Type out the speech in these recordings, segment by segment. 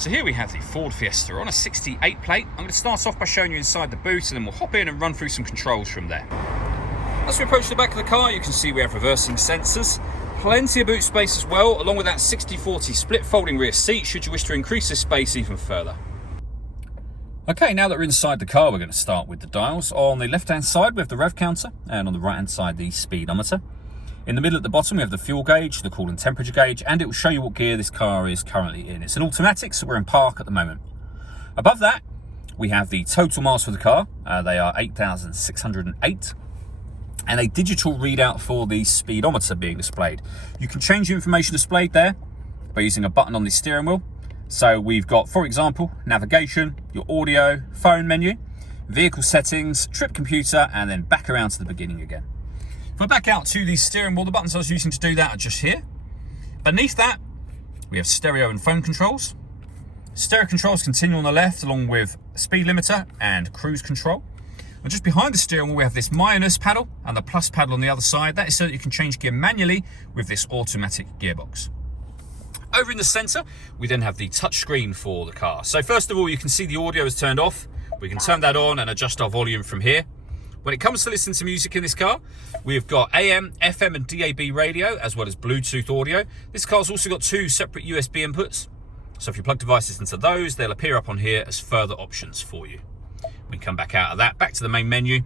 So here we have the Ford Fiesta on a 68 plate. I'm going to start off by showing you inside the boot and then we'll hop in and run through some controls from there. As we approach the back of the car, you can see we have reversing sensors, plenty of boot space as well, along with that 60/40 split folding rear seat should you wish to increase this space even further. Okay, now that we're inside the car, we're going to start with the dials. On the left-hand side, we have the rev counter, and on the right-hand side, the speedometer. In the middle at the bottom, we have the fuel gauge, the coolant temperature gauge, and it will show you what gear this car is currently in. It's an automatic, so we're in park at the moment. Above that, we have the total miles for the car. They are 8,608. And a digital readout for the speedometer being displayed. You can change the information displayed there by using a button on the steering wheel. So we've got, for example, navigation, your audio, phone menu, vehicle settings, trip computer, and then back around to the beginning again. If we're back out to the steering wheel, the buttons I was using to do that are just here. Beneath that, we have stereo and phone controls. Stereo controls continue on the left, along with speed limiter and cruise control. And just behind the steering wheel, we have this minus paddle and the plus paddle on the other side. That is so that you can change gear manually with this automatic gearbox. Over in the center, we then have the touch screen for the car. So first of all, you can see the audio is turned off. We can turn that on and adjust our volume from here. When it comes to listening to music in this car, we've got AM, FM and DAB radio, as well as Bluetooth audio. This car's also got two separate USB inputs. So if you plug devices into those, they'll appear up on here as further options for you. We come back out of that, back to the main menu.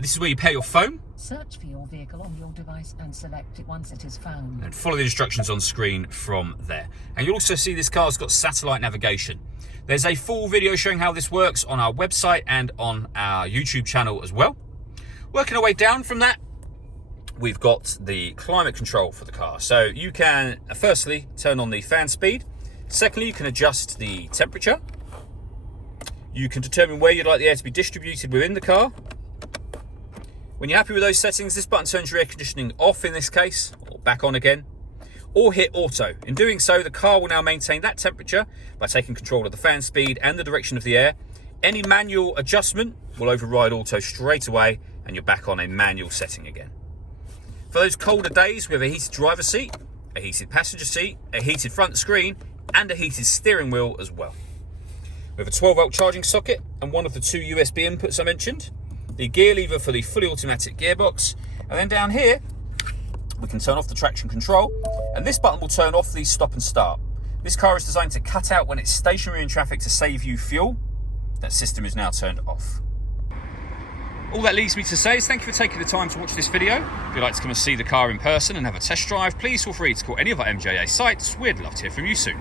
This is where you pair your phone. Search for your vehicle on your device and select it once it is found. And follow the instructions on screen from there. And you'll also see this car's got satellite navigation. There's a full video showing how this works on our website and on our YouTube channel as well. Working our way down from that, we've got the climate control for the car. So you can firstly turn on the fan speed. Secondly, you can adjust the temperature. You can determine where you'd like the air to be distributed within the car. When you're happy with those settings, this button turns your air conditioning off in this case, or back on again, or hit auto. In doing so, the car will now maintain that temperature by taking control of the fan speed and the direction of the air. Any manual adjustment will override auto straight away, and you're back on a manual setting again. For those colder days, we have a heated driver's seat, a heated passenger seat, a heated front screen, and a heated steering wheel as well. We have a 12-volt charging socket and one of the two USB inputs I mentioned, the gear lever for the fully automatic gearbox, and then down here, we can turn off the traction control, and this button will turn off the stop and start. This car is designed to cut out when it's stationary in traffic to save you fuel. That system is now turned off. All that leaves me to say is thank you for taking the time to watch this video. If you'd like to come and see the car in person and have a test drive, please feel free to call any of our MJA sites. We'd love to hear from you soon.